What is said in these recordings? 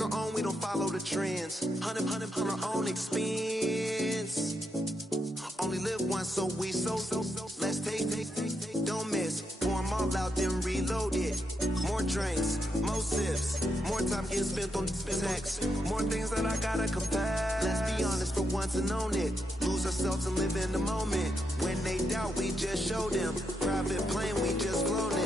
our own, we don't follow the trends. Hundred on our own expense. Only live once, so let's take, don't miss. Pour 'em all out, then reload it. More drinks, more sips, more time getting spent on text. More things that I gotta confess. Let's be honest for once and own it. Lose ourselves and live in the moment. When they doubt, we just show them. Private plane, we just flown in.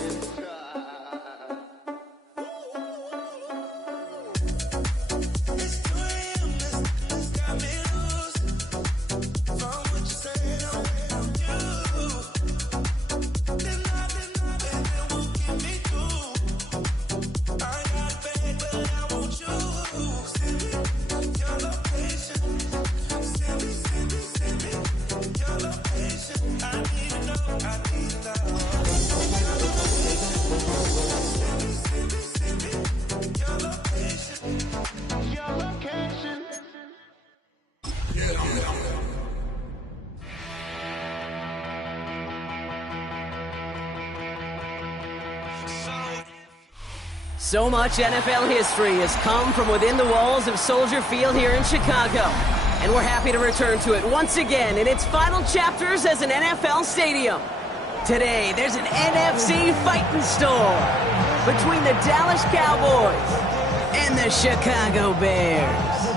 So much NFL history has come from within the walls of Soldier Field here in Chicago. And we're happy to return to it once again in its final chapters as an NFL stadium. Today, there's an NFC fighting storm between the Dallas Cowboys and the Chicago Bears.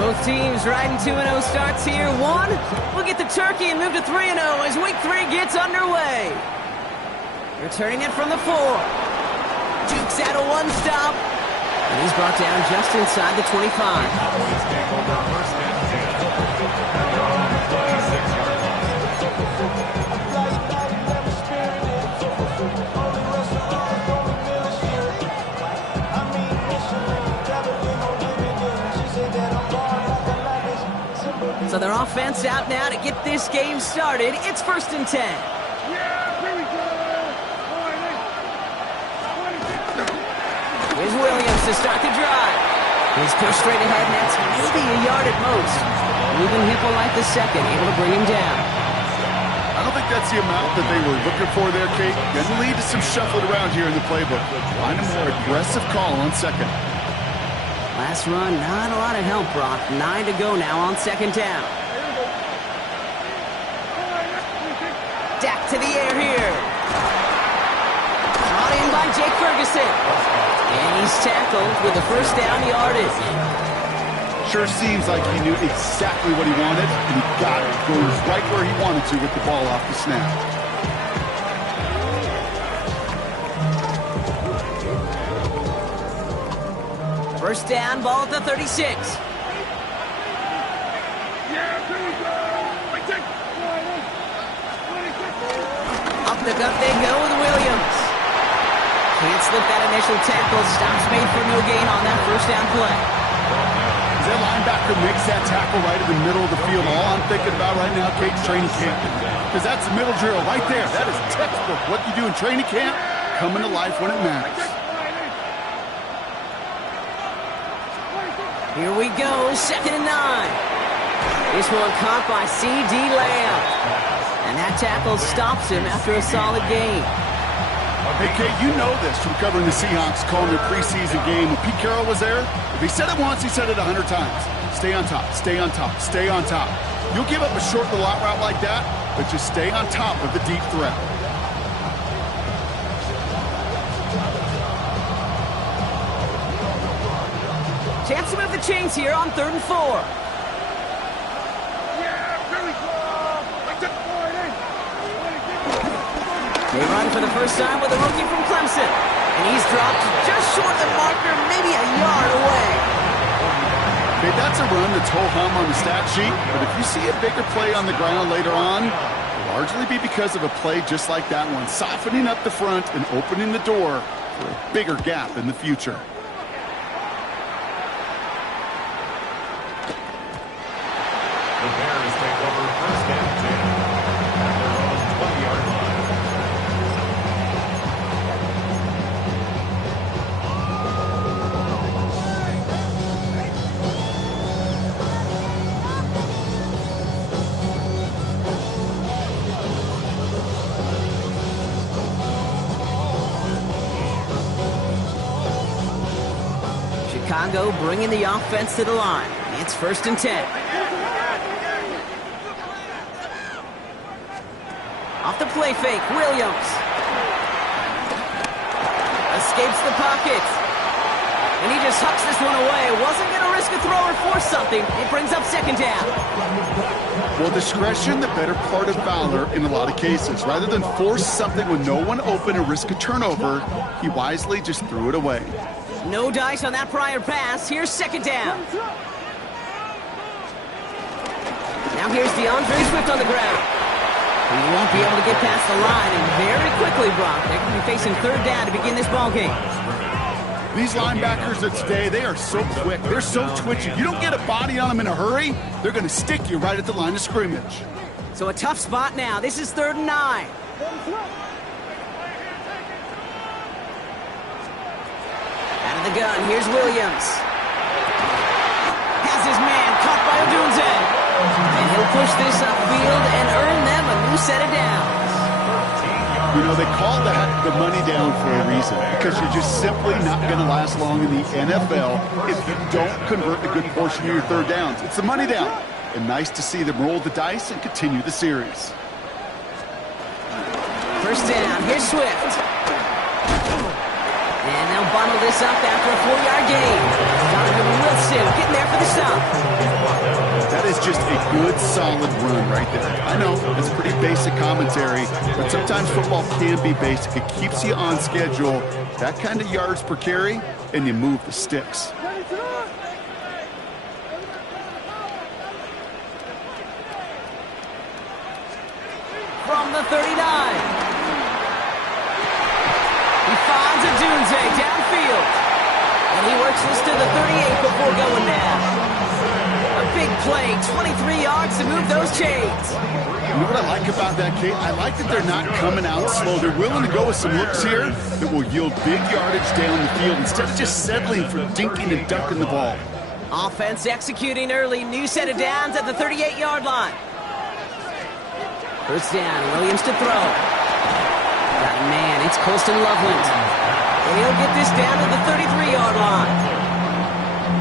Both teams riding 2-0 starts here. One, we'll get the turkey and move to 3-0 as Week 3 gets underway. Returning it from the 4. Jukes out a one-stop. And he's brought down just inside the 25. So their offense out now to get this game started. It's 1st and 10. Here's Williams to start the drive. He's pushed straight ahead, and that's maybe a yard at most. Moving Hippolyte the second, able to bring him down. I don't think that's the amount that they were looking for there, Kate. Going to lead to some shuffling around here in the playbook. Find a more aggressive call on second. Last run, not a lot of help, Brock. 9 to go now on 2nd down. Dak to the air here. Brought in by Jake Ferguson. And he's tackled with a 1st down yardage. Sure seems like he knew exactly what he wanted, and he got it. Goes right where he wanted to with the ball off the snap. First down, ball at the 36. Up the gut they go with Williams. Can't slip that initial tackle. Stops made for no gain on that 1st down play. As that linebacker makes that tackle right in the middle of the field, all I'm thinking about right now, Kate, training camp. Because that's the middle drill right there. That is textbook. What you do in training camp, coming to life when it matters. Here we go, 2nd and 9. This one caught by C.D. Lamb. And that tackle stops him after a solid gain. Hey, Kate, you know this from covering the Seahawks, calling their preseason game. When Pete Carroll was there, if he said it once, he said it 100 times. Stay on top, stay on top, stay on top. You'll give up a short little out route like that, but just stay on top of the deep threat. Chance to move the chains here on 3rd and 4. They run for the first time with a rookie from Clemson. And he's dropped just short of the marker, maybe a yard away. Okay, that's a run that's ho-hum on the stat sheet, but if you see a bigger play on the ground later on, it'll largely be because of a play just like that one, softening up the front and opening the door for a bigger gap in the future. The Bears take over 1st and 10 at their own 20-yard line. Chicago bringing the offense to the line. It's 1st and 10. Off the play fake, Williams. Escapes the pocket. And he just hucks this one away. Wasn't going to risk a throw or force something. It brings up 2nd down. Well, discretion, the better part of valor in a lot of cases. Rather than force something with no one open and risk a turnover, he wisely just threw it away. No dice on that prior pass. Here's 2nd down. Now here's DeAndre Swift on the ground. He won't be able to get past the line, and very quickly, Brock, they're going to be facing 3rd down to begin this ball game. These linebackers of today, they are so quick. They're so twitchy. You don't get a body on them in a hurry, they're going to stick you right at the line of scrimmage. So a tough spot now. This is 3rd and 9. Out of the gun, here's Williams. Has his man caught by Odunze. And he'll push this upfield and earn them a new set of downs. You know, they call that the money down for a reason, because you're just simply not going to last long in the NFL if you don't convert a good portion of your 3rd downs. It's the money down. And nice to see them roll the dice and continue the series. 1st down, here's Swift. And they'll bundle this up after a 4-yard gain. Donovan Wilson getting there for the stop. That is just a good, solid run right there. I know, it's pretty basic commentary, but sometimes football can be basic. It keeps you on schedule, that kind of yards per carry, and you move the sticks. From the 39. He finds Odunze downfield. And he works this to the 38 before going down. A big play, 23 yards to move those chains. You know what I like about that, Kate? I like that they're not coming out slow. They're willing to go with some looks here that will yield big yardage down the field instead of just settling for dinking and ducking the ball. Offense executing early. New set of downs at the 38-yard line. 1st down, Williams to throw. Got a man, it's Colston Loveland. And he'll get this down to the 33-yard line.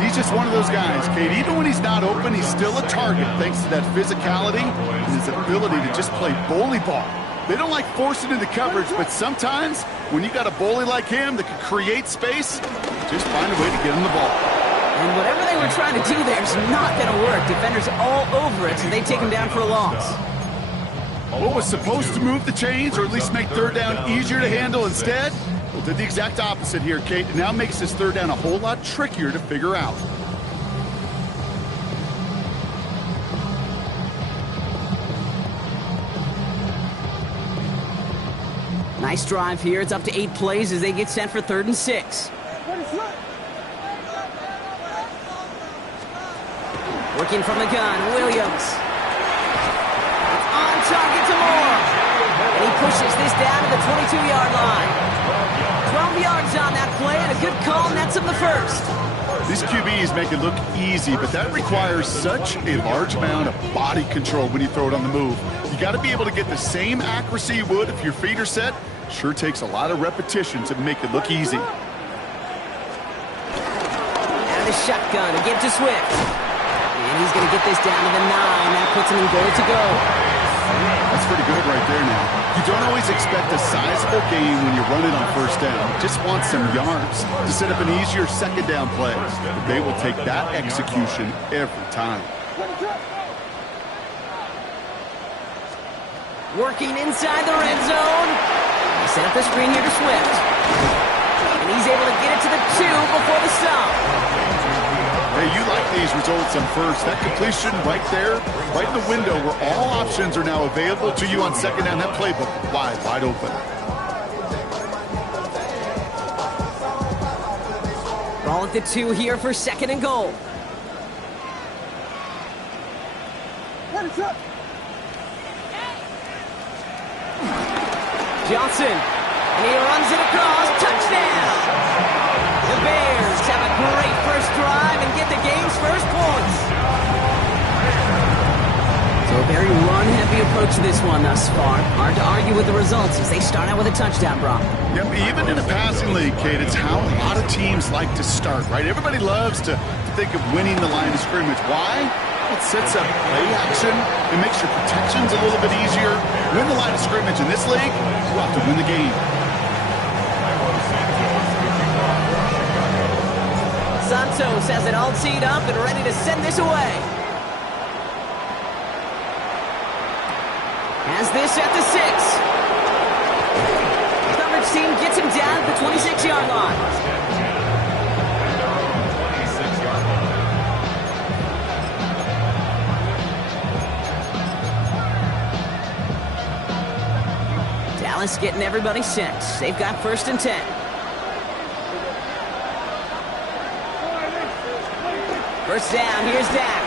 He's just one of those guys, Kate. Even when he's not open, he's still a target thanks to that physicality and his ability to just play bully ball. They don't like forcing into coverage, but sometimes when you got a bully like him that can create space, just find a way to get him the ball. And whatever they were trying to do there is not going to work. Defenders all over it, so they take him down for a loss. What was supposed to move the chains, or at least make 3rd down easier to handle instead? Well, did the exact opposite here, Kate. It now makes this 3rd down a whole lot trickier to figure out. Nice drive here. It's up to 8 plays as they get set for 3rd and 6. Working from the gun, Williams. On target to Moore. And he pushes this down to the 22-yard line. 12 yards on that play, and a good call nets him the 1st. These QBs make it look easy, but that requires such a large amount of body control when you throw it on the move. You got to be able to get the same accuracy you would if your feet are set. Sure takes a lot of repetition to make it look easy. Out of the shotgun, to give to Swift. And he's going to get this down to the 9. That puts him in goal to go. That's pretty good right there now. You don't always expect a sizable gain when you run it on 1st down. You just want some yards to set up an easier 2nd down play. But they will take that execution every time. Working inside the red zone. They set up the screen here to Swift. And he's able to get it to the 2 before the stop. Hey, you like these results on 1st. That completion right there, right in the window where all options are now available to you on 2nd down. That playbook wide open. Ball at the 2 here for 2nd and goal. Johnson, and he runs it across, touchdown! The Bears have a great first drive and get the game's first points. So a very run-heavy approach approach to this one thus far. Hard to argue with the results as they start out with a touchdown, Brock. Yep, even in a passing league, Kate, it's how a lot of teams like to start, right? Everybody loves to think of winning the line of scrimmage. Why? It sets up play action. It makes your protections a little bit easier. Win the line of scrimmage in this league, you have to win the game. Santos has it all teed up and ready to send this away. Has this at the 6. Coverage team gets him down at the 26-yard line. Dallas getting everybody set. They've got 1st and 10. First down, here's Dak.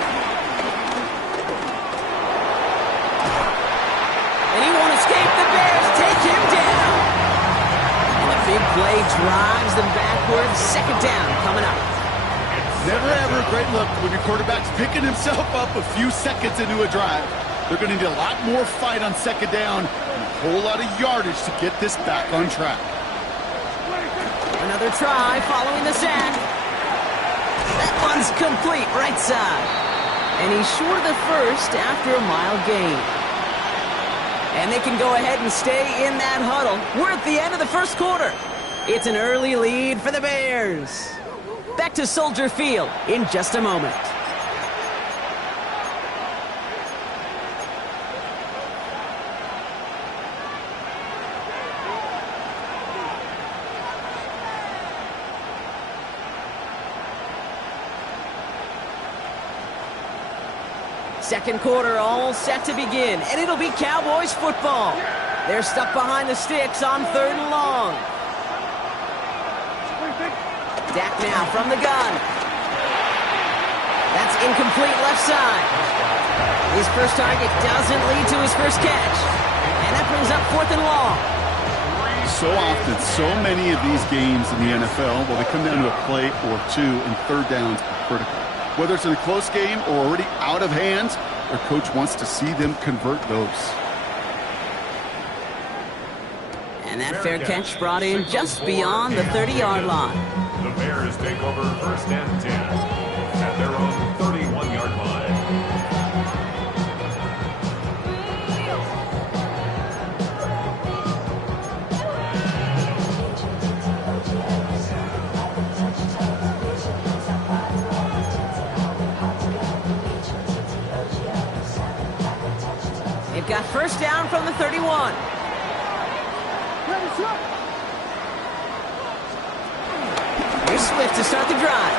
And he won't escape. The Bears take him down. And the big play drives them backwards. 2nd down coming up. Never ever a great look when your quarterback's picking himself up a few seconds into a drive. They're going to need a lot more fight on 2nd down and a whole lot of yardage to get this back on track. Another try following the sack. That one's complete, right side. And he's short of the 1st after a mile gain. And they can go ahead and stay in that huddle. We're at the end of the 1st quarter. It's an early lead for the Bears. Back to Soldier Field in just a moment. Second quarter all set to begin, and it'll be Cowboys football. They're stuck behind the sticks on 3rd and long. Dak now from the gun. That's incomplete left side. His first target doesn't lead to his first catch. And that brings up 4th and long. So often, so many of these games in the NFL, well, they come down to a play or two, and 3rd downs are critical. Whether it's in a close game or already out of hand, their coach wants to see them convert those. And that fair catch brought in just beyond the 30-yard line. The Bears take over 1st and 10 at their own 31-yard line. They've got 1st down from the 31. Here's Swift to start the drive.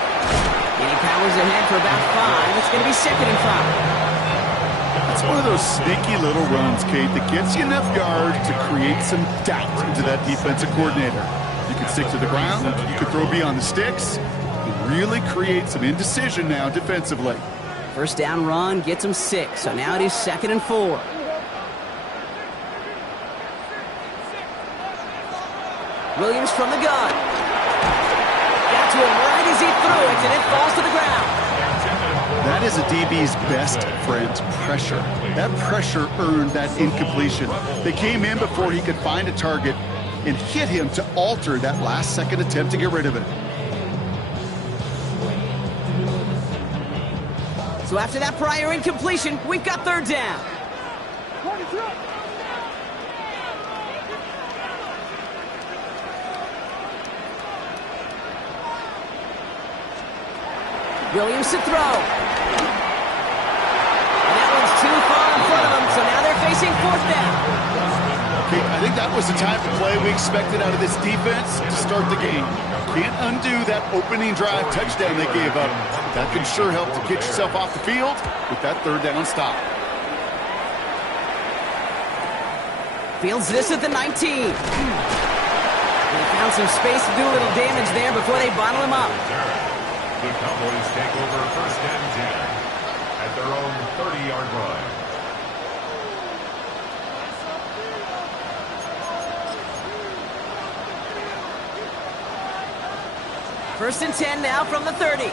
And he powers ahead for about 5. It's going to be 2nd and 5. That's one of those sneaky little runs, Kate, that gets you enough yards to create some doubt into that defensive coordinator. You can stick to the ground, you can throw beyond the sticks, and really create some indecision now defensively. 1st down run gets him 6, so now it is 2nd and 4. Williams from the gun. Got to him right as he threw it, and it falls to the ground. That is a DB's best friend, pressure. That pressure earned that incompletion. They came in before he could find a target and hit him to alter that last-second attempt to get rid of it. So after that prior incompletion, we've got 3rd down. Williams to throw. And that one's too far in front of him, so now they're facing 4th down. Okay, I think that was the type of play we expected out of this defense to start the game. Can't undo that opening drive touchdown they gave up. That can sure help to get yourself off the field with that 3rd down stop. Fields this at the 19. They found some space to do a little damage there before they bottle him up. The Cowboys take over 1st and 10 at their own 30-yard line. First and 10 now from the 30.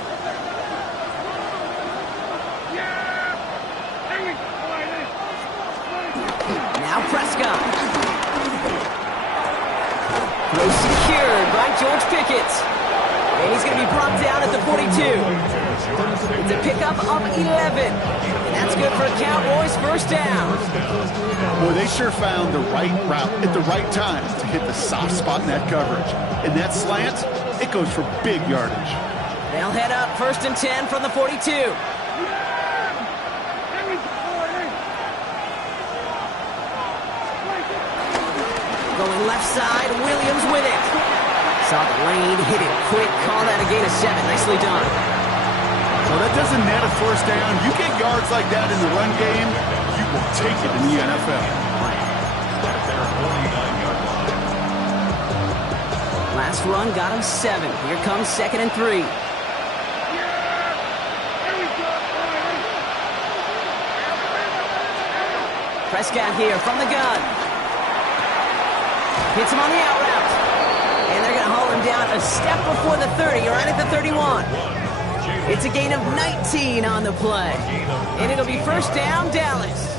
find George Pickett. And he's going to be brought down at the 42. It's a pickup of 11. And that's good for a Cowboys first down. Boy, they sure found the right route at the right time to hit the soft spot in that coverage. And that slant, it goes for big yardage. They'll head up 1st and 10 from the 42. Going left side, Williams with it. Saw the lane, hit it quick, call that a gain of 7. Nicely done. Well, that doesn't net a first down. You get yards like that in the run game, you will take it in the NFL. Last run got him 7. Here comes 2nd and 3. Prescott here from the gun. Hits him on the out route. And they're going to haul him down a step before the 30, right at the 31. It's a gain of 19 on the play. And it'll be first down, Dallas.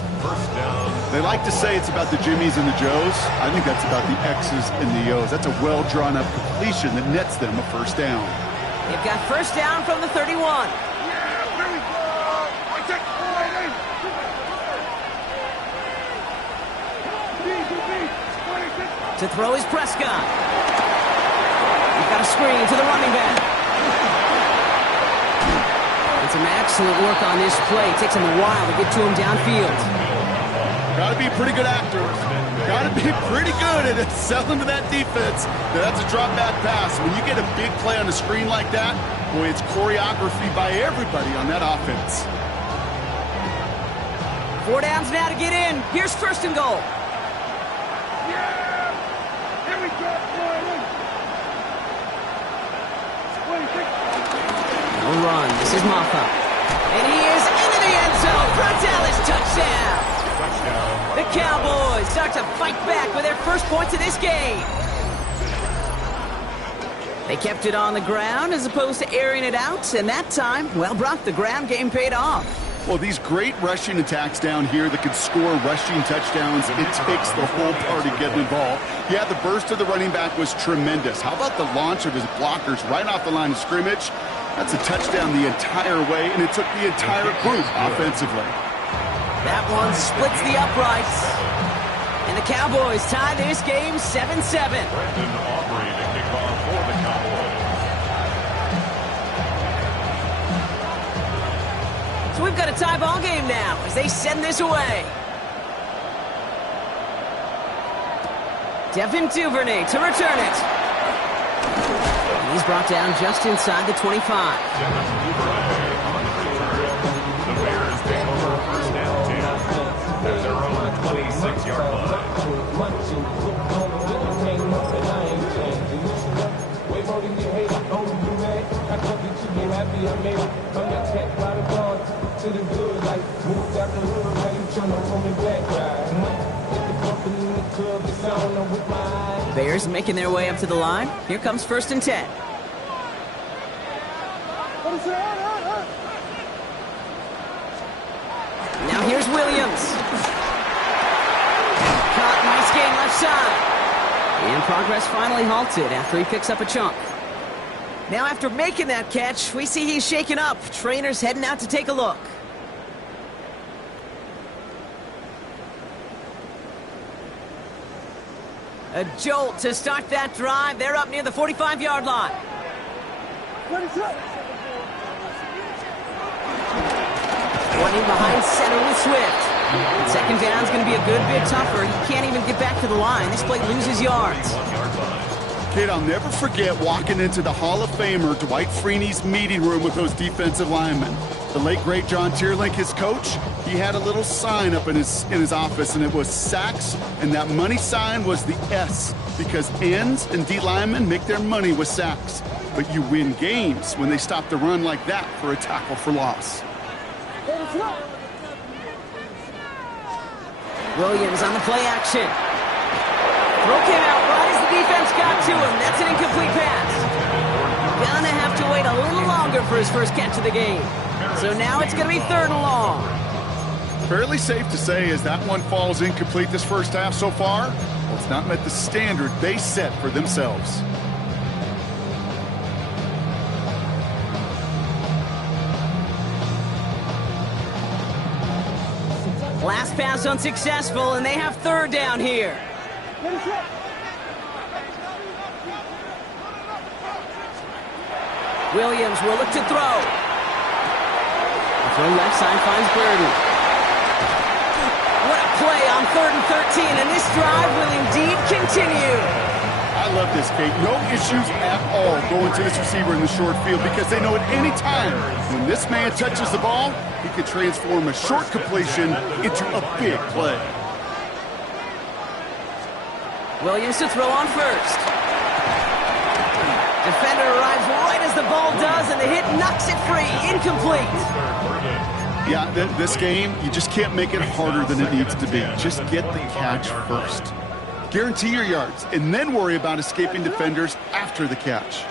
They like to say it's about the Jimmies and the Joes. I think that's about the X's and the O's. That's a well-drawn-up completion that nets them a first down. They've got first down from the 31. To throw is Prescott. He's got a screen to the running back. And some excellent work on this play. It takes him a while to get to him downfield. Got to be a pretty good actor. Got to be pretty good at selling to that defense. That's a drop back pass. When you get a big play on the screen like that, boy, it's choreography by everybody on that offense. 4 downs now to get in. Here's 1st and goal. No run. This is Mxfl. And he is into the end zone for a Dallas touchdown. The Cowboys start to fight back with their first points of this game. They kept it on the ground as opposed to airing it out, and that time, well, Brock, the ground game paid off. Well, these great rushing attacks down here that can score rushing touchdowns, it takes the whole party getting involved. Yeah, the burst of the running back was tremendous. How about the launch of his blockers right off the line of scrimmage? That's a touchdown the entire way, and it took the entire group offensively. That one splits the uprights. And the Cowboys tie this game 7-7. Brendan Aubrey to kick off for the Cowboys. So we've got a tie ball game now as they send this away. Devin Duvernay to return it. And he's brought down just inside the 25. Devin Duvernay on the return. The Bears take over first down 10 at their own 26-yard line. Bears making their way up to the line. Here comes 1st and 10. Now here's Williams. Caught, nice gain left side. And progress finally halted after he picks up a chunk. Now after making that catch, we see he's shaken up. Trainer's heading out to take a look. A jolt to start that drive. They're up near the 45-yard line. Running behind center with Swift. Second down's going to be a good bit tougher. He can't even get back to the line. This play loses yards. Kid, I'll never forget walking into the Hall of Famer Dwight Freeney's meeting room with those defensive linemen. The late, great John Tierlink, his coach, he had a little sign up in his office, and it was sacks, and that money sign was the S, because ends and D linemen make their money with sacks. But you win games when they stop the run like that for a tackle for loss. Williams on the play action. Throw came out right as the defense got to him. That's an incomplete pass. Gonna have to wait a little longer for his first catch of the game. So now it's going to be 3rd and long. Fairly safe to say as that one falls incomplete this first half so far, well, it's not met the standard they set for themselves. last pass unsuccessful, and they have third down here. Williams will look to throw. The throw left side finds Burden. What a play on 3rd and 13, and this drive will indeed continue. I love this, Kate. No issues at all going to this receiver in the short field because they know at any time when this man touches the ball, he can transform a short completion into a big play. Williams to throw on first. Defender arrives right as the ball does, and the hit knocks it free. Incomplete. Yeah, this game, you just can't make it harder than it needs to be. Just get the catch first. Guarantee your yards, and then worry about escaping defenders after the catch.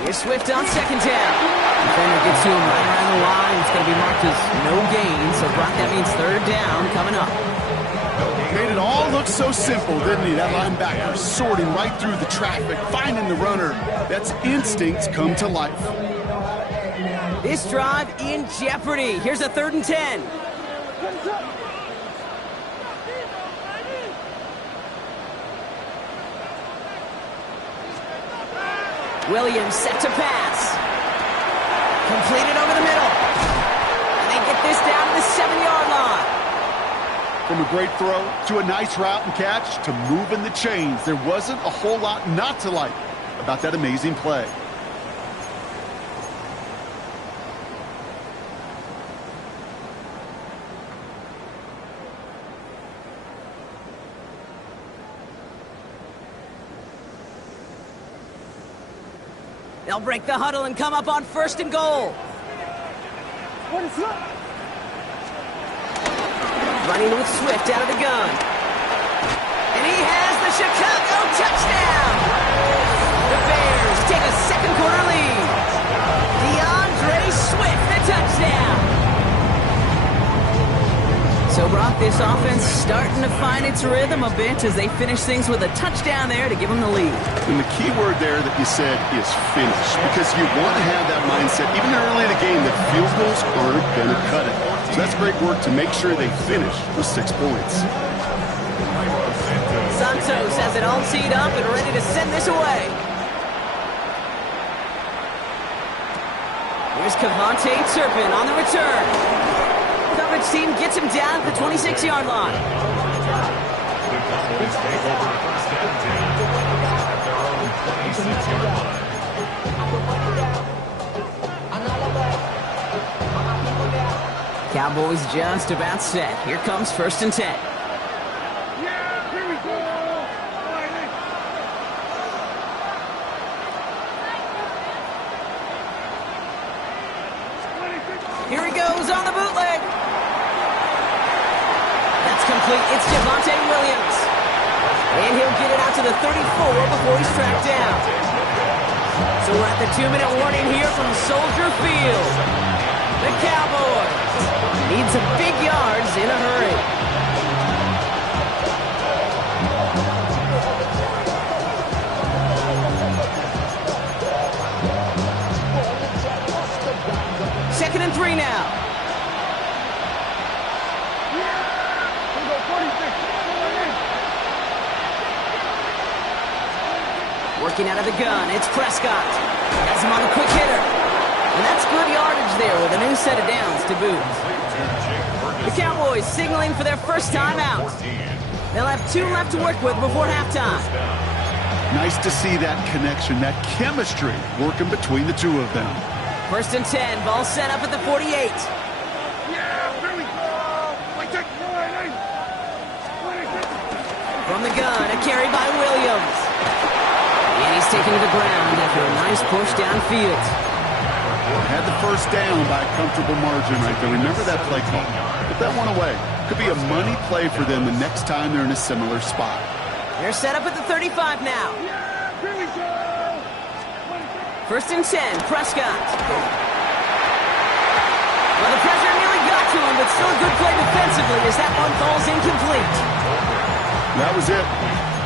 Here's Swift on 2nd down. Defender gets to him right around the line. It's going to be marked as no gain, so Brock, that means 3rd down coming up. Made it all look so simple, didn't he? That linebacker sorting right through the traffic, finding the runner. That's instincts come to life. This drive in jeopardy. Here's a 3rd and 10. Williams set to pass. Completed over the middle. And they get this down to the 7-yard line. From a great throw to a nice route and catch to moving the chains, there wasn't a whole lot not to like about that amazing play. They'll break the huddle and come up on 1st and goal. Running with Swift out of the gun. And he has the Chicago touchdown. The Bears take a 2nd quarter lead. DeAndre Swift, the touchdown. So, Brock, this offense starting to find its rhythm a bit as they finish things with a touchdown there to give them the lead. And the key word there that you said is finish, because you want to have that mindset, even early in the game, that field goals aren't going to cut it. So that's great work to make sure they finish with 6 points. Santos has it all teed up and ready to send this away. Here's Cavante Turpin on the return. Coverage team gets him down at the 26-yard line. The Cowboys take over 1st and 10 at their own 26-yard line. Cowboys just about set. Here comes 1st and 10. Here he goes on the bootleg. That's complete. It's Javonte Williams. And he'll get it out to the 34 before he's tracked down. So we're at the 2-minute warning here from Soldier Field. The Cowboys need some big yards in a hurry. Second and 3 now. Working out of the gun, it's Prescott. Has him on the quick hitter. And that's good yardage there with a new set of downs to boot. The Cowboys signaling for their first time out. They'll have 2 left to work with before halftime. Nice to see that connection, that chemistry working between the 2 of them. 1st and 10, ball set up at the 48. From the gun, a carry by Williams. And he's taken to the ground after a nice push downfield. Had the first down by a comfortable margin right there. Remember that play call. Put that one away. Could be a money play for them the next time they're in a similar spot. They're set up at the 35 now. 1st and 10, Prescott. Well, the pressure nearly got to him, but still a good play defensively as that one falls incomplete. That was it.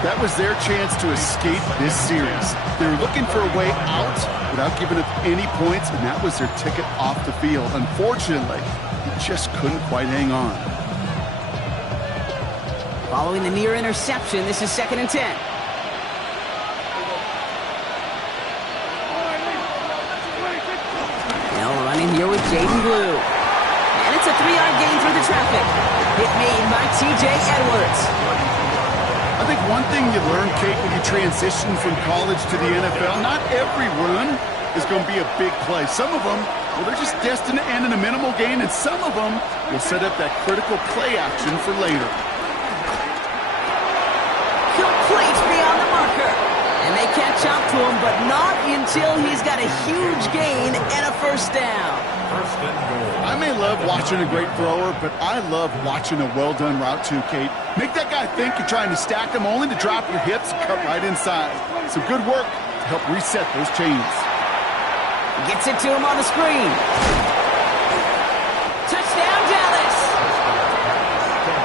That was their chance to escape this series. They were looking for a way out without giving up any points, and that was their ticket off the field. Unfortunately, they just couldn't quite hang on. Following the near interception, this is 2nd and 10. Now running here with Jaden Blue. And it's a 3-yard gain through the traffic. Hit made by T.J. Edwards. I think one thing you learn, Kate, when you transition from college to the NFL, not every run is going to be a big play. Some of them, well, they're just destined to end in a minimal gain, and some of them will set up that critical play action for later. Complete beyond the marker. And they catch up to him, but not until he's got a huge gain and a first down. First and goal. I may love watching a great thrower, but I love watching a well-done route too, Kate. Make that guy think you're trying to stack him only to drop your hips and cut right inside. Some good work to help reset those chains. Gets it to him on the screen. Touchdown, Dallas!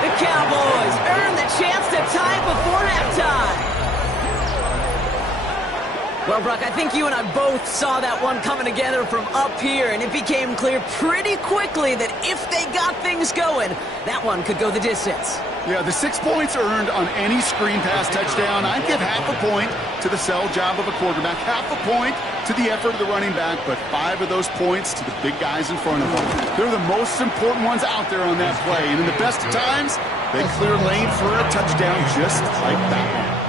The Cowboys earn the chance to tie before halftime. Well, Brock, I think you and I both saw that one coming together from up here, and it became clear pretty quickly that if they got things going, that one could go the distance. Yeah, the 6 points earned on any screen pass touchdown. I'd give half a point to the sell job of a quarterback, half a point to the effort of the running back, but 5 of those points to the big guys in front of them. They're the most important ones out there on that play, and in the best of times, they clear lane for a touchdown just like that one.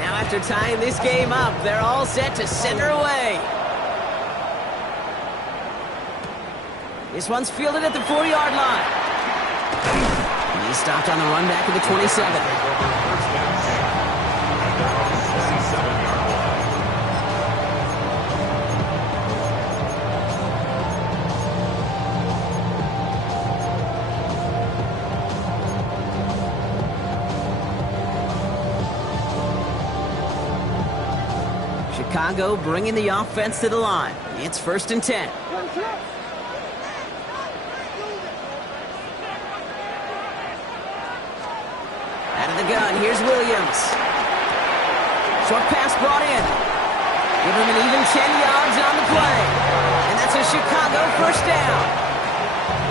Now after tying this game up, they're all set to send her away. This one's fielded at the 40-yard line. He's stopped on the run back at the 27. Chicago bringing the offense to the line. It's 1st and 10. Out of the gun, here's Williams. Short pass brought in. Give him an even 10 yards on the play. And that's a Chicago first down.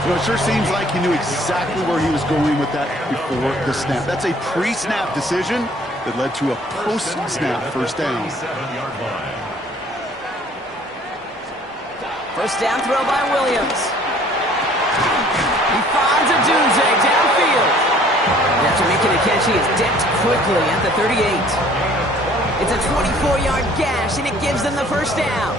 You know, it sure seems like he knew exactly where he was going with that before the snap. That's a pre-snap decision that led to a post-snap first down. First down throw by Williams. He finds a Dunze downfield. After making a catch, he is dipped quickly at the 38. It's a 24-yard gash, and it gives them the first down.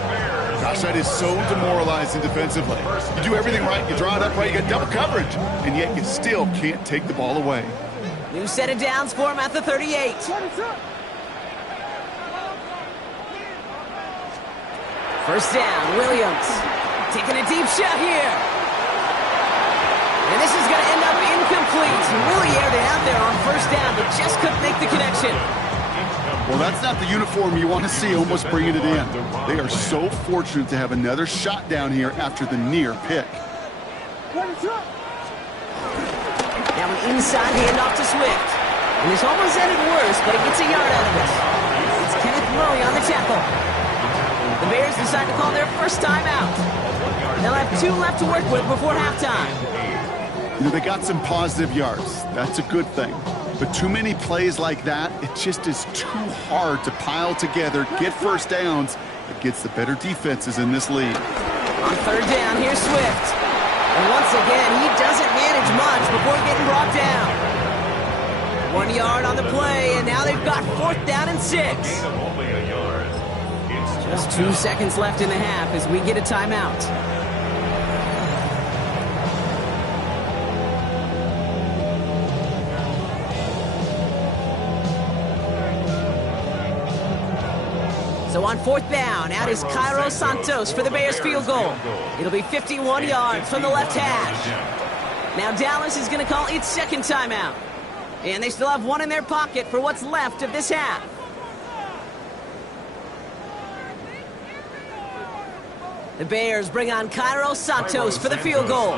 Gosh, that is so demoralizing defensively. You do everything right, you draw it up right, you get double coverage, and yet you still can't take the ball away. New set of downs for him at the 38. First down, Williams. Taking a deep shot here. And this is going to end up incomplete. He really aired it out there on first down, but just couldn't make the connection. Well, that's not the uniform you want to see almost bringing it in. They are so fortunate to have another shot down here after the near pick. Now an inside handoff to Swift. And this almost ended worse, but he gets a yard out of it. It's Kenneth Murray on the tackle. The Bears decide to call their first timeout. They'll have 2 left to work with before halftime. You know, they got some positive yards. That's a good thing. But too many plays like that, it just is too hard to pile together, get first downs against the better defenses in this league. On third down, here's Swift. And once again, he doesn't manage much before getting brought down. 1 yard on the play, and now they've got 4th down and 6. Just 2 seconds left in the half as we get a timeout. So on 4th down, out is Cairo Santos for the Bears field goal. It'll be 51 yards from the left hash. Now Dallas is going to call its second timeout. And they still have 1 in their pocket for what's left of this half. The Bears bring on Cairo Santos for the field goal.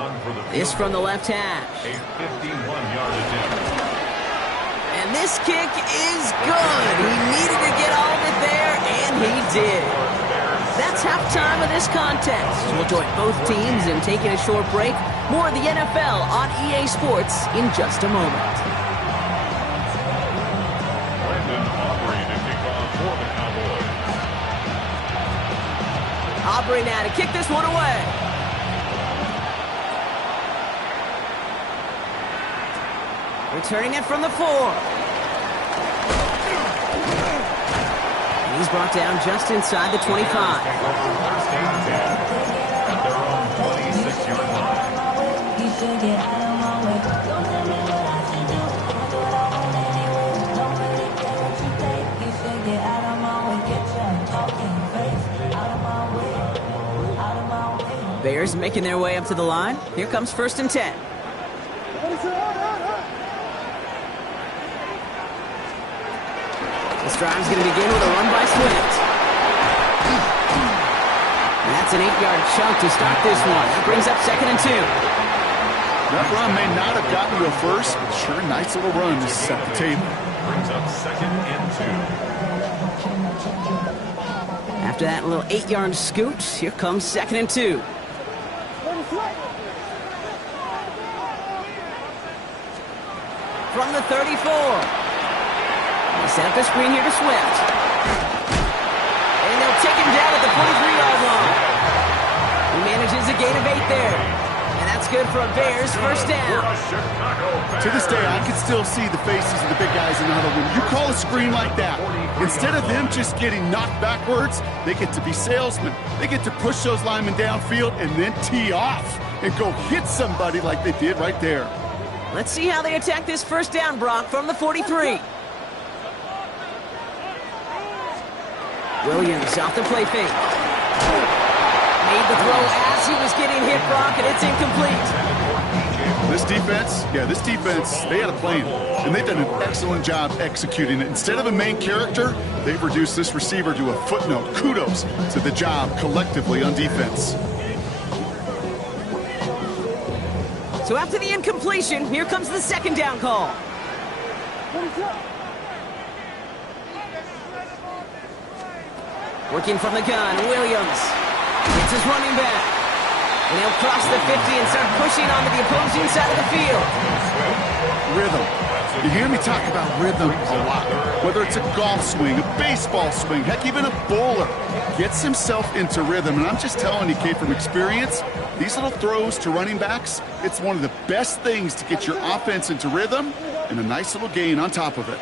This from the left hash. A 51-yard attempt. And this kick is good. He needed to get all of it there, and he did. That's halftime of this contest. We'll join both teams in taking a short break. More of the NFL on EA Sports in just a moment. Aubrey now to kick this one away. Returning it from the 4. And he's brought down just inside the 25. At their own 26-yard line. Bears making their way up to the line. Here comes 1st and 10. This drive's going to begin with a run by Swift. And that's an 8-yard chunk to start this one. That brings up 2nd and 2. That run may not have gotten to a first, but sure, nice little run to set the table. Brings up 2nd and 2. After that little 8-yard scoot, here comes 2nd and 2. From the 34. They set up a screen here to Swift. And they'll take him down at the 43-yard line. He manages a gain of 8 there. And that's good for a Bears first down. To this day, I can still see the faces of the big guys in the huddle. When you call a screen like that, instead of them just getting knocked backwards, they get to be salesmen. They get to push those linemen downfield and then tee off and go hit somebody like they did right there. Let's see how they attack this first down, Brock, from the 43. Williams off the play fake. Made the throw as he was getting hit, Brock, and it's incomplete. This defense, they had a plan, and they've done an excellent job executing it. Instead of a main character, they've reduced this receiver to a footnote. Kudos to the job collectively on defense. So after the incompletion, here comes the 2nd down call. Working from the gun, Williams. It's his running back. And he'll cross the 50 and start pushing onto the opposing side of the field. Rhythm. You hear me talk about rhythm a lot. Whether it's a golf swing, a baseball swing, heck, even a bowler gets himself into rhythm. And I'm just telling you, Kate, from experience, these little throws to running backs, it's one of the best things to get your offense into rhythm and a nice little gain on top of it.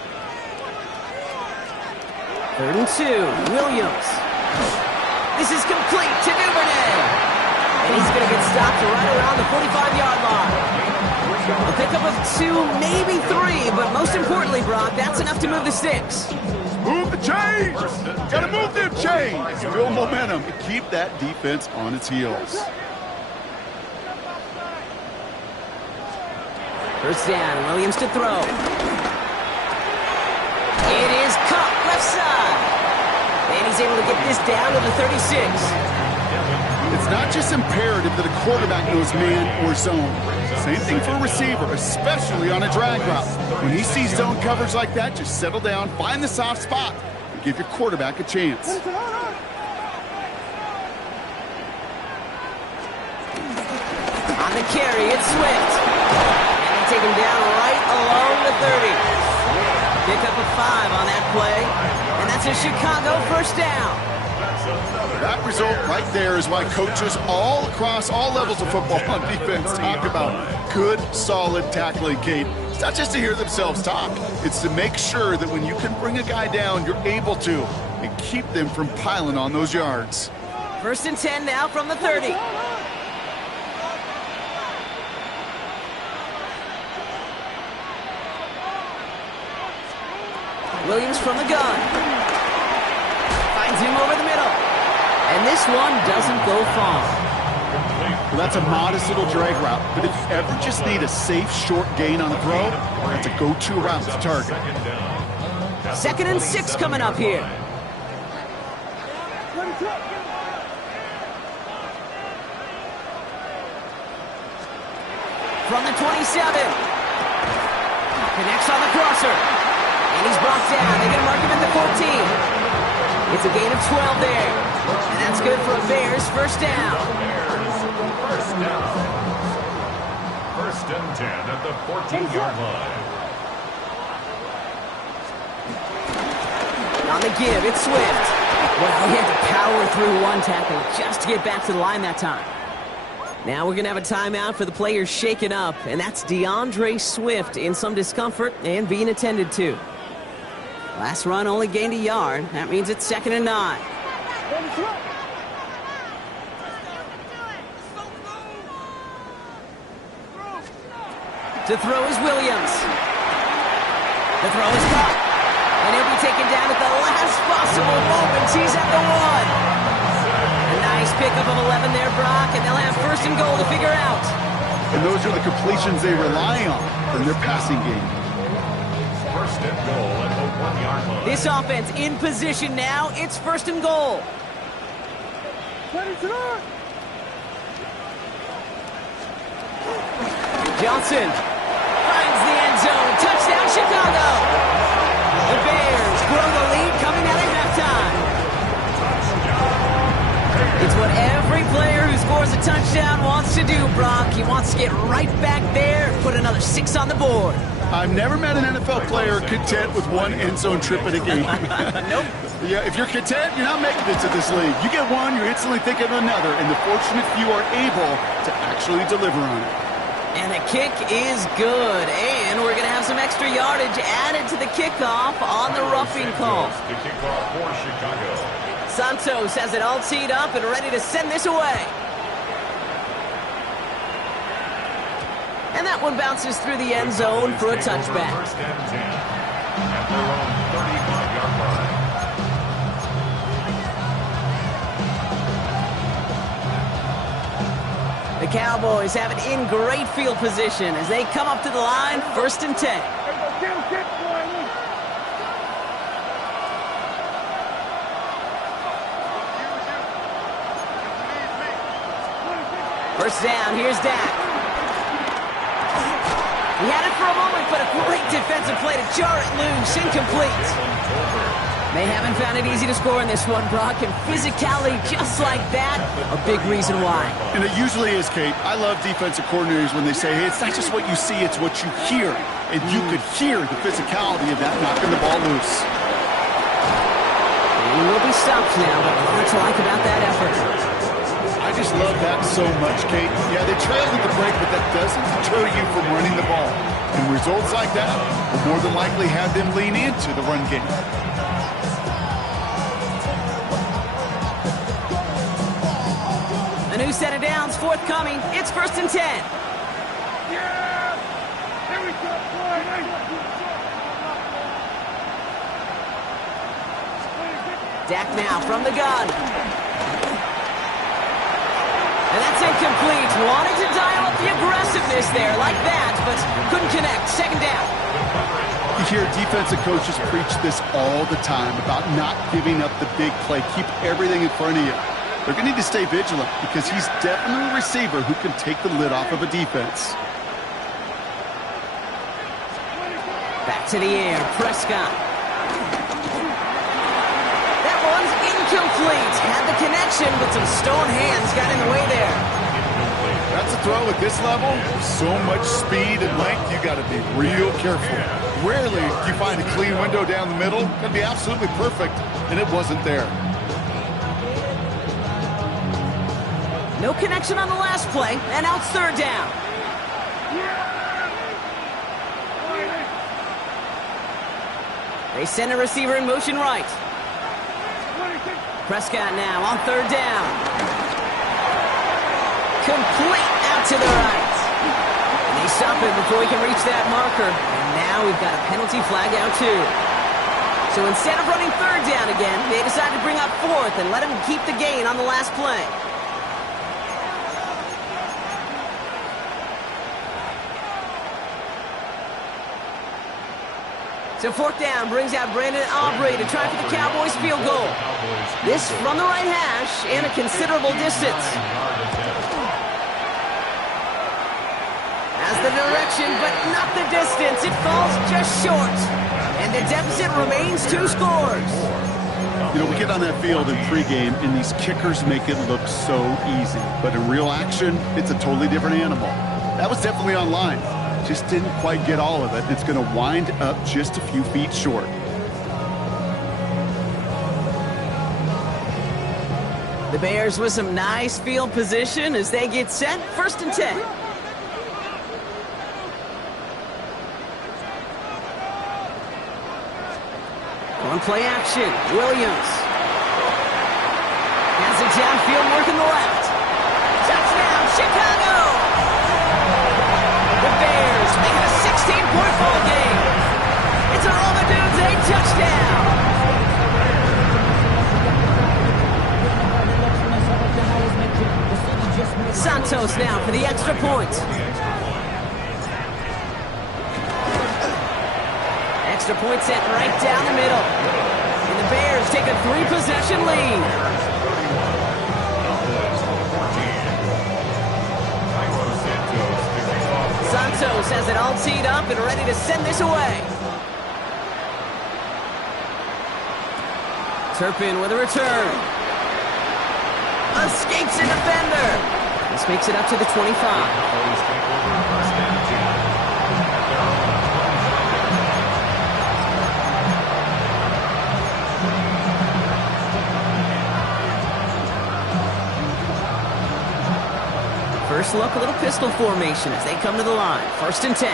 3rd and 2, Williams. This is complete to Duvernay. And he's going to get stopped right around the 45-yard line. A pickup of 2, maybe 3, but most importantly, Brock, that's enough to move the sticks. Move the chains! Gotta move them chains! Build momentum and keep that defense on its heels. First down, Williams to throw. It is caught left side. And he's able to get this down to the 36. It's not just imperative that a quarterback knows man or zone. Same thing for a receiver, especially on a drag route. When he sees zone coverage like that, just settle down, find the soft spot, and give your quarterback a chance. On the carry, it's Swift. And they take him down right along the 30. Pick up a 5 on that play. And that's a Chicago first down. That result right there is why coaches all across all levels of football on defense talk about good, solid tackling, Kate. It's not just to hear themselves talk. It's to make sure that when you can bring a guy down, you're able to, and keep them from piling on those yards. 1st and 10 now from the 30. Williams from the gun. Finds him over the middle. And this one doesn't go far. Well, that's a modest little drag route, but if you ever just need a safe, short gain on the throw, that's a go-to route to target. 2nd and 6 coming up here. from the 27. Connects on the crosser. And he's brought down. They're going to mark him at the 14. It's a gain of 12 there. And that's good for a Bears first down. First down. First and 10 at the 14-yard line. On the give, it's Swift. Well, he had to power through one tackle just to get back to the line that time. Now we're going to have a timeout for the players shaken up, and that's DeAndre Swift in some discomfort and being attended to. Last run only gained a yard. That means it's 2nd and 9. To throw is Williams. The throw is caught. And he'll be taken down at the last possible moment. He's at the 1. A nice pickup of 11 there, Brock, and they'll have 1st and goal to figure out. And those are the completions they rely on from their passing game. 1st and goal at the 1-yard line. This offense in position now. It's 1st and goal. Johnson finds the end zone. Touchdown, Chicago. The Bears grow the lead coming out of halftime. It's what every player who scores a touchdown wants to do, Brock. He wants to get right back there and put another 6 on the board. I've never met an NFL player content with one end zone trip in a game. Nope. Yeah, if you're content, you're not making it to this league. You get one, you're instantly thinking of another, and the fortunate few are able to actually deliver on it. And the kick is good, and we're going to have some extra yardage added to the kickoff on the roughing call. The kickoff for Chicago. Santos has it all teed up and ready to send this away. And that one bounces through the end zone for a touchback. 1st and 10 at their own 35-yard line. The Cowboys have it in great field position as they come up to the line, 1st and 10. First down, here's Dak. He had it for a moment, but a great defensive play to jar it loose, incomplete. They haven't found it easy to score in this one, Brock, and physicality just like that, a big reason why. And it usually is, Kate. I love defensive coordinators when they say, hey, it's not just what you see, it's what you hear. And you could hear the physicality of that knocking the ball loose. And he will be stopped now, but what to like about that effort? I just love that so much, Kate. Yeah, they trailed at the break, but that doesn't deter you from running the ball. And results like that will more than likely have them lean into the run game. A new set of downs forthcoming. It's 1st and 10. Dak now from the gun. And that's incomplete. Wanted to dial up the aggressiveness there like that, but couldn't connect. 2nd down. You hear defensive coaches preach this all the time about not giving up the big play. Keep everything in front of you. They're going to need to stay vigilant because he's definitely a receiver who can take the lid off of a defense. Back to the air. Prescott. That one's incomplete. Had the connection, but some stone hands got in the way there. That's a throw at this level. So much speed and length, you got to be real careful. Rarely do you find a clean window down the middle. It's going to be absolutely perfect, and it wasn't there. No connection on the last play, and now it's 3rd down. They send a receiver in motion right. Prescott now on 3rd down. Complete out to the right. And they stop him before he can reach that marker. And now we've got a penalty flag out too. So instead of running 3rd down again, they decide to bring up 4th and let him keep the gain on the last play. So 4th down brings out Brandon Aubrey to try for the Cowboys field goal. This from the right hash and a considerable distance. Has the direction, but not the distance. It falls just short. And the deficit remains 2 scores. You know, we get on that field in pregame, and these kickers make it look so easy. But in real action, it's a totally different animal. That was definitely on line. Just didn't quite get all of it. It's going to wind up just a few feet short. The Bears with some nice field position as they get set. 1st and 10. On play action, Williams. Has it downfield, working the left. Touchdown, Chicago! The Bears make it a 16-point ball game. It's a Roma Dudes, a touchdown! Santos now for the extra point. Extra point set right down the middle. And the Bears take a 3-possession lead. Santos has it all teed up and ready to send this away. Turpin with a return. Escapes a defender. This makes it up to the 25. First look, a little pistol formation as they come to the line. 1st and 10.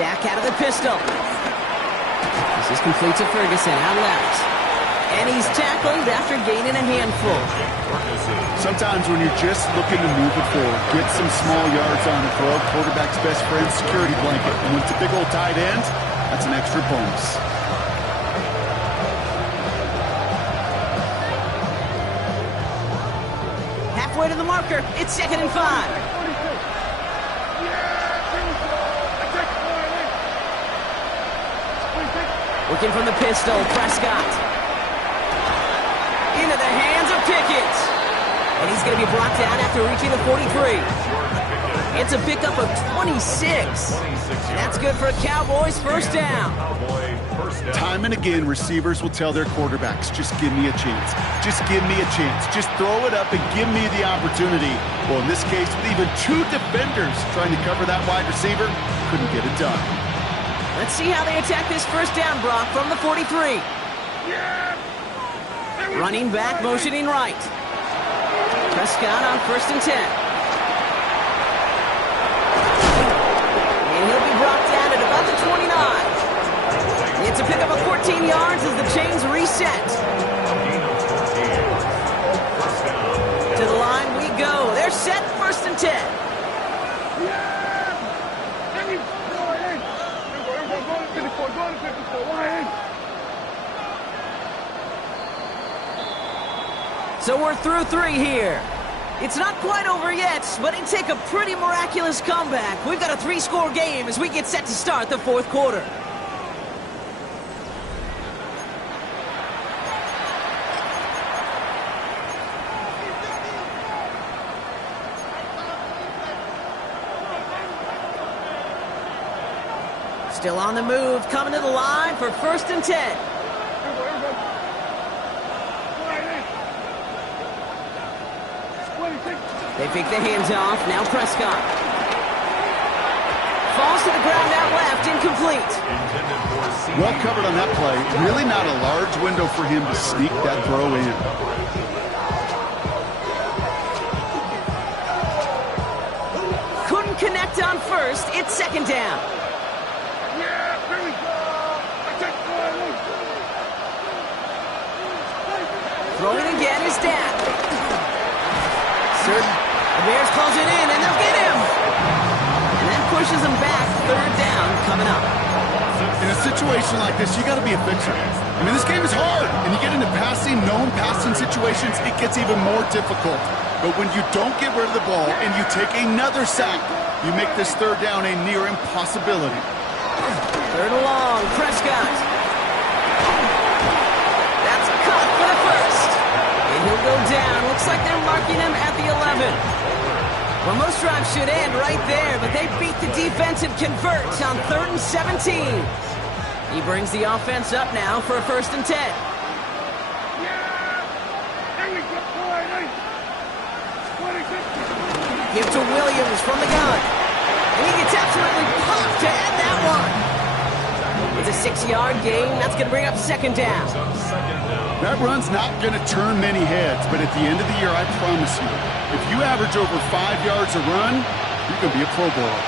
Dak out of the pistol. This is complete to Ferguson, out left. And he's tackled after gaining a handful. Sometimes when you're just looking to move it forward, get some small yards on the throw, quarterback's best friend, security blanket. And when it's a big old tight end, that's an extra bonus. Halfway to the marker, it's 2nd and 5. Looking from the pistol, Prescott. Into the hands of Pickett. And he's going to be brought down after reaching the 43. It's a pickup of 26. And that's good for a Cowboys 1st down. Time and again, receivers will tell their quarterbacks, just give me a chance. Just give me a chance. Just throw it up and give me the opportunity. Well, in this case, with even 2 defenders trying to cover that wide receiver, couldn't get it done. Let's see how they attack this 1st down, Brock, from the 43. Running back, motioning right. Prescott on 1st and 10. And he'll be brought down at about the 29. It's a pickup of 14 yards as the chains reset. To the line we go. They're set, 1st and 10. So we're through 3 here. It's not quite over yet, but it take a pretty miraculous comeback. We've got a 3-score game as we get set to start the 4th quarter. Still on the move, coming to the line for 1st and 10. They fake the hands off, now Prescott. Falls to the ground out left, incomplete. Well covered on that play. Really not a large window for him to sneak that throw in. Couldn't connect on 1st, it's 2nd down. Throwing again is Dak. The Bears close it in, and they'll get him. And that pushes them back. 3rd down coming up. In a situation like this, you got to be a fixer. I mean, this game is hard, and you get into known passing situations, it gets even more difficult. But when you don't get rid of the ball and you take another sack, you make this 3rd down a near impossibility. 3rd and long, Prescott. That's a cut for the 1st. And he'll go Well, most drives should end right there, but they beat the defense and convert on 3rd and 17. He brings the offense up now for a 1st and 10. Give to Williams from the gun. And he gets absolutely popped to end that one. It's a 6-yard gain. That's going to bring up 2nd down. That run's not going to turn many heads, but at the end of the year, I promise you, if you average over 5 yards a run, you're going to be a Pro Bowler.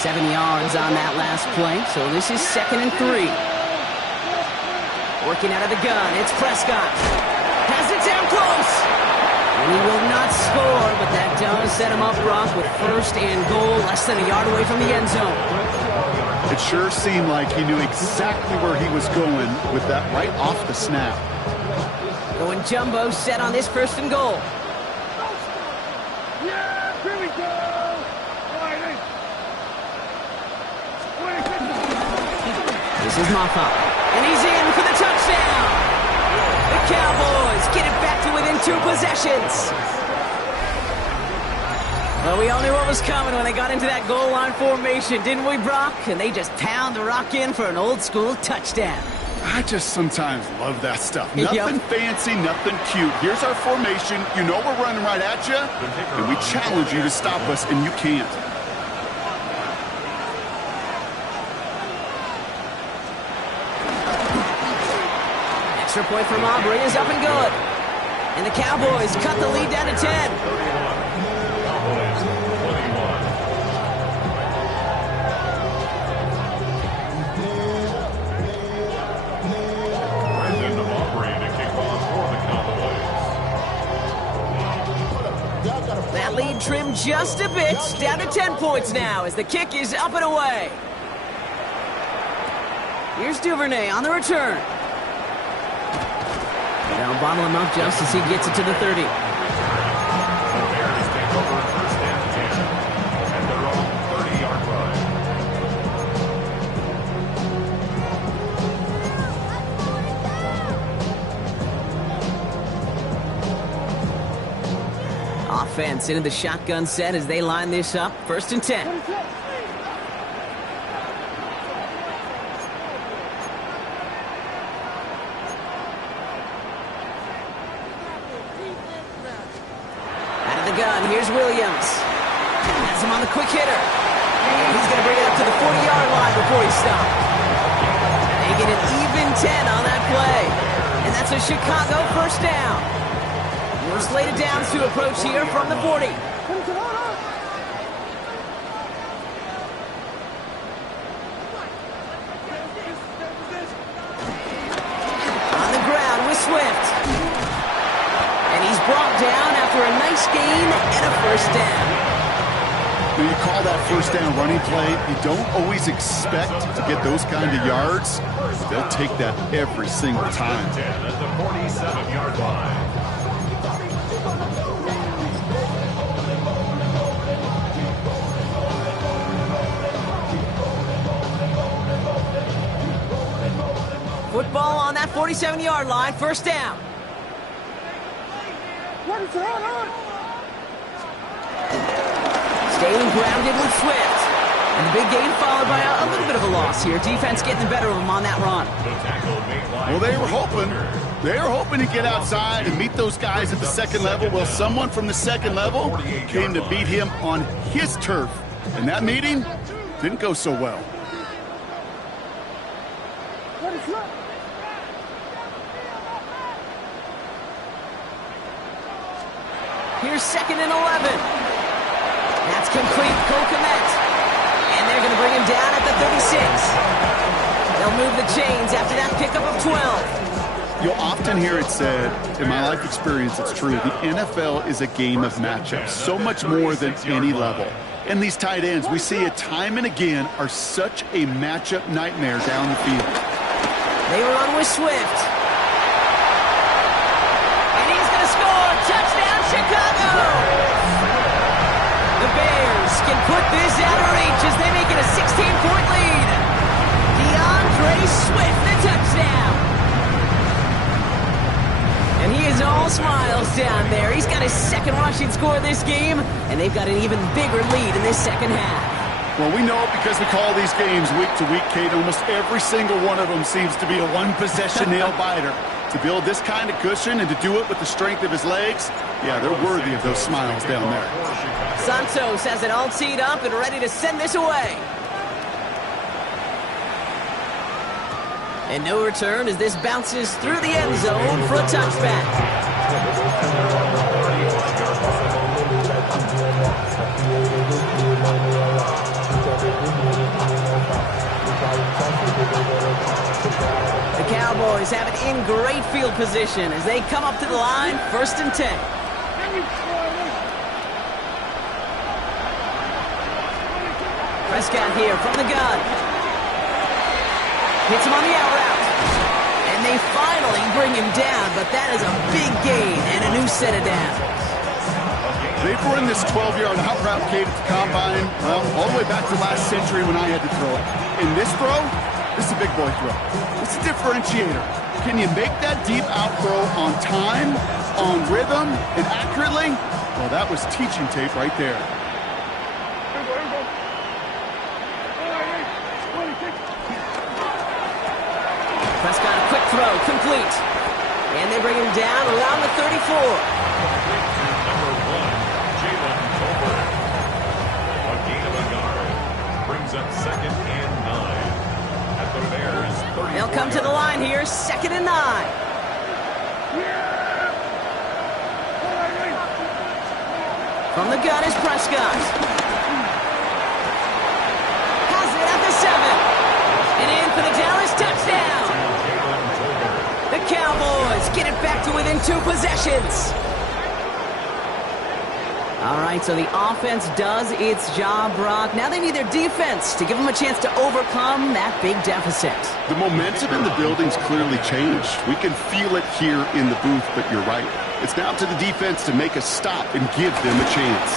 7 yards on that last play, so this is 2nd and 3. Working out of the gun, it's Prescott. Has it down close. And he will not score, but that does set him up, Brock, with 1st and goal, less than a yard away from the end zone. It sure seemed like he knew exactly where he was going with that right off the snap. Going jumbo set on this 1st and goal. This is Mxfl, and he's in for the touchdown. The Cowboys get it back to within 2 possessions. Well, we all knew what was coming when they got into that goal line formation, didn't we, Brock? And they just pound the rock in for an old-school touchdown. I just sometimes love that stuff. Nothing fancy, nothing cute. Here's our formation. You know we're running right at you, and we challenge you to stop us, and you can't. Extra point from Aubrey is up and good. And the Cowboys cut the lead down to 10. That lead trimmed just a bit, down to 10 points now as the kick is up and away. Here's Duvernay on the return. They'll bottle him up just as he gets it to the 30. The Bears take over 1st and 10 at their own 30-yard line. Offense into the shotgun set as they line this up. 1st and 10. Out of the gun, here's Williams. Has him on the quick hitter. And he's going to bring it up to the 40-yard line before he stops. They get an even 10 on that play. And that's a Chicago 1st down. More slated downs to approach here from the 40. On the ground with Swift. And he's brought down after a nice gain and a 1st down. When you call that 1st down running play, you don't always expect to get those kind of yards. They'll take that every single time. 10 at the 47-yard line. Football on that 47-yard line, 1st down. Staying grounded with Swift. And the big gain followed by a little bit of a loss here. Defense getting the better of them on that run. Well, they were hoping to get outside and meet those guys at the 2nd level. Well, someone from the 2nd level came to beat him on his turf. And that meeting didn't go so well. Here's 2nd and 11. That's complete. Kokomet. And they're going to bring him down at the 36. They'll move the chains after that pickup of 12. You'll often hear it said, in my life experience, it's true, the NFL is a game of matchups, so much more than any level. And these tight ends, we see it time and again, are such a matchup nightmare down the field. They run with Swift. And he's going to score. Touchdown, Chicago! The Bears can put this out of reach as they make it a 16-point lead. DeAndre Swift, the touchdown. And he is all smiles touchdown there. He's got his second rushing score this game, and they've got an even bigger lead in this second half. Well, we know it because we call these games week to week, Kate. Almost every single one of them seems to be a one-possession nail-biter. To build this kind of cushion and to do it with the strength of his legs, yeah, they're worthy of those smiles down there. Santos has it all teed up and ready to send this away. And no return as this bounces through the end zone for a touchback. The Cowboys have it in great field position as they come up to the line, 1st and 10. Prescott here from the gun. Hits him on the out route. And they finally bring him down, but that is a big gain and a new set of downs. They've run this 12-yard out route, Kate, at the combine, well, all the way back to last century when I had to throw it. In this throw, this is a big boy throw. It's a differentiator. Can you make that deep out throw on time, on rhythm, and accurately? Well, that was teaching tape right there. Prescott, a quick throw, complete. And they bring him down around the 34. Up 2nd and 9 at the Bears 30. They'll come to the line here, 2nd and 9. From the gun is Prescott. Has it at the 7. And in for the Dallas touchdown. The Cowboys get it back to within 2 possessions. All right, so the offense does its job, Brock. Now they need their defense to give them a chance to overcome that big deficit. The momentum in the building's clearly changed. We can feel it here in the booth, but you're right. It's now to the defense to make a stop and give them a chance.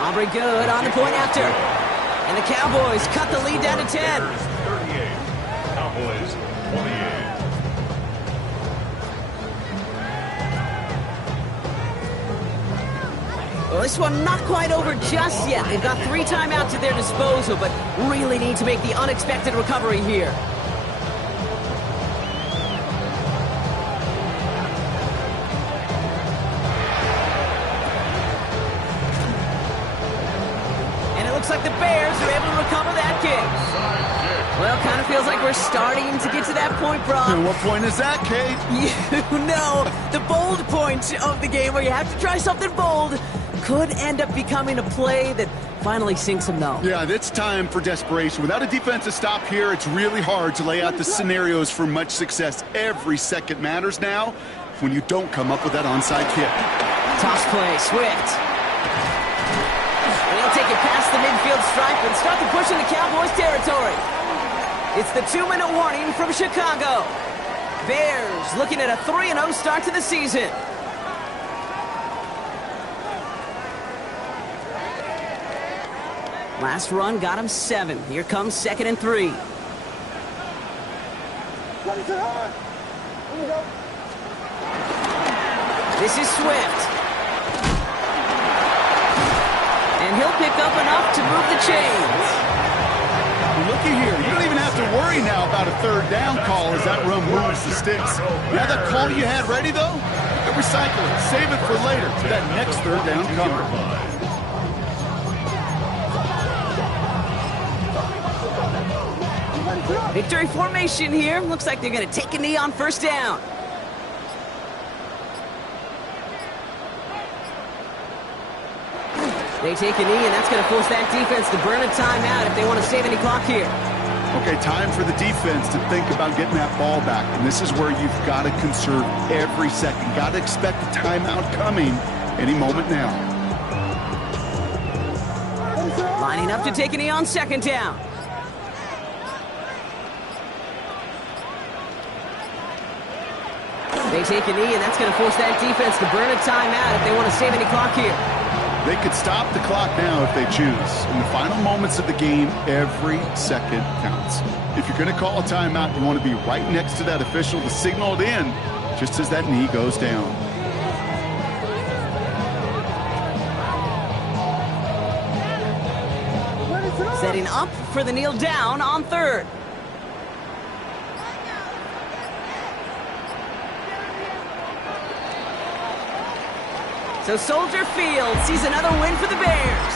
Aubrey Good on the point after. And the Cowboys cut the lead down to 10. 38, Cowboys 28. Well, this one not quite over just yet. They've got 3 timeouts at their disposal, but really need to make the unexpected recovery here. And it looks like the Bears are able to recover that kick. Well, kind of feels like we're starting to get to that point, Brock. And what point is that, Kate? You know, the bold point of the game where you have to try something bold could end up becoming a play that finally sinks them, though. Yeah, it's time for desperation. Without a defensive stop here, it's really hard to lay out the scenarios for much success. Every second matters now when you don't come up with that onside kick. Toss play, Swift. And he'll take it past the midfield stripe and start the push in the Cowboys' territory. It's the 2-minute warning from Chicago. Bears looking at a 3-0 start to the season. Last run got him 7. Here comes 2nd and 3. This is Swift. And he'll pick up enough to move the chains. Looky here. You don't even have to worry now about a 3rd down call as that run moves the sticks. You have that call you had ready, though? Recycle it. Save it for later for that next 3rd down cover. Victory formation here. Looks like they're going to take a knee on 1st down. They take a knee, and that's going to force that defense to burn a timeout if they want to save any clock here. Okay, time for the defense to think about getting that ball back. And this is where you've got to conserve every second. Got to expect a timeout coming any moment now. Lining up to take a knee on 2nd down. They take a knee, and that's going to force that defense to burn a timeout if they want to save any clock here. They could stop the clock now if they choose. In the final moments of the game, every second counts. If you're going to call a timeout, you want to be right next to that official to signal it in just as that knee goes down. Setting up for the kneel down on third. So Soldier Field sees another win for the Bears.